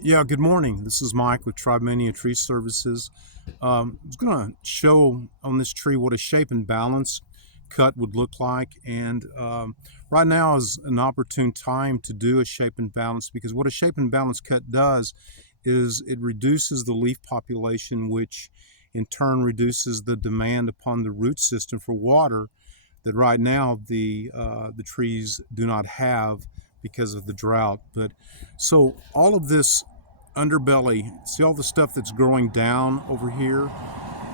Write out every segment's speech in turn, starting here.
Yeah, good morning. This is Mike with Tribemania Tree Services. I was going to show on this tree what a shape and balance cut would look like. And right now is an opportune time to do a shape and balance, because what a shape and balance cut does is it reduces the leaf population, which in turn reduces the demand upon the root system for water that right now the trees do not have because of the drought. But so all of this underbelly, see all the stuff that's growing down over here,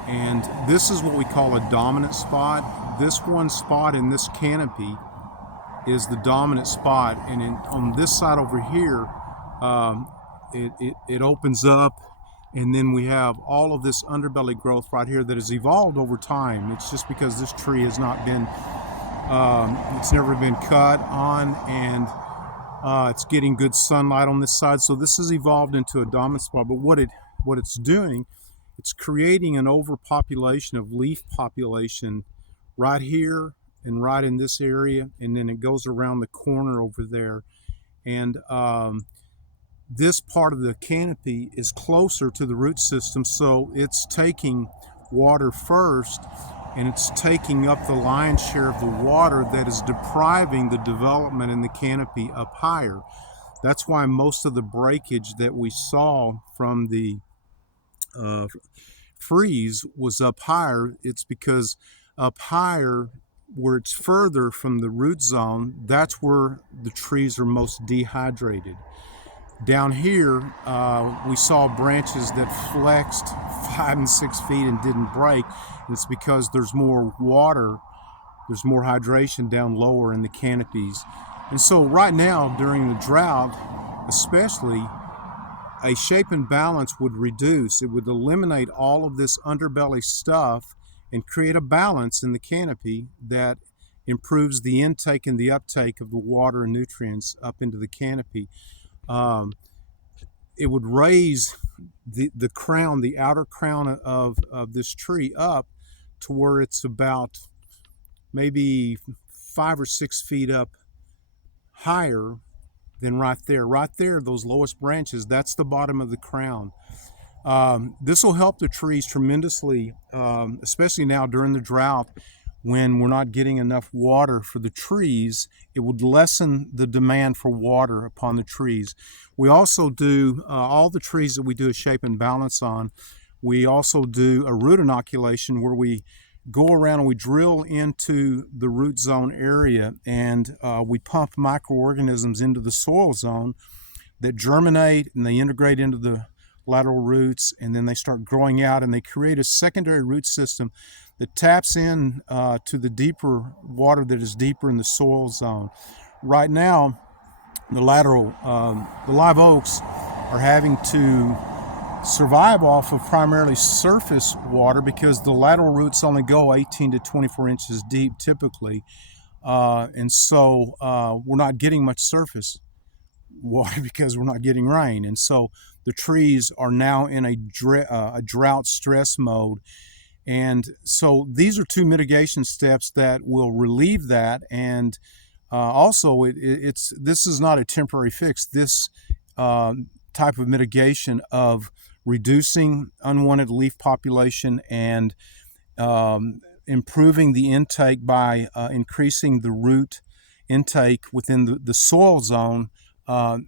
and this is what we call a dominant spot. This one spot in this canopy is the dominant spot, and on this side over here, um, it opens up, and then we have all of this underbelly growth right here that has evolved over time. It's just because this tree has not been it's never been cut on, and it's getting good sunlight on this side, so this has evolved into a dominant spot. But what it's doing, it's creating an overpopulation of leaf population right here and right in this area, and then it goes around the corner over there. And this part of the canopy is closer to the root system, so it's taking water first, and it's taking up the lion's share of the water that is depriving the development in the canopy up higher. That's why most of the breakage that we saw from the freeze was up higher. It's because up higher, where it's further from the root zone, that's where the trees are most dehydrated. Down here, we saw branches that flexed 5 and 6 feet and didn't break. And it's because there's more water, there's more hydration down lower in the canopies. And so right now, during the drought, especially, a shape and balance would reduce. It would eliminate all of this underbelly stuff and create a balance in the canopy that improves the intake and the uptake of the water and nutrients up into the canopy. It would raise the crown, the outer crown of this tree up to where it's about maybe 5 or 6 feet up higher than right there. Right there, those lowest branches, that's the bottom of the crown. This will help the trees tremendously, especially now during the drought, when we're not getting enough water for the trees. It would lessen the demand for water upon the trees. We also do, all the trees that we do a shape and balance on, we also do a root inoculation, where we go around and we drill into the root zone area, and we pump microorganisms into the soil zone that germinate, and they integrate into the lateral roots, and then they start growing out, and they create a secondary root system that taps in to the deeper water that is deeper in the soil zone. Right now, the live oaks are having to survive off of primarily surface water, because the lateral roots only go 18 to 24 inches deep typically, and so we're not getting much surface water because we're not getting rain. And so the trees are now in a drought stress mode. And so these are two mitigation steps that will relieve that. And also, this is not a temporary fix. This type of mitigation of reducing unwanted leaf population and improving the intake by increasing the root intake within the soil zone.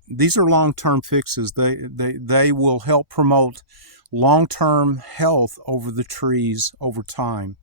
These are long-term fixes. They will help promote long-term health over the trees over time.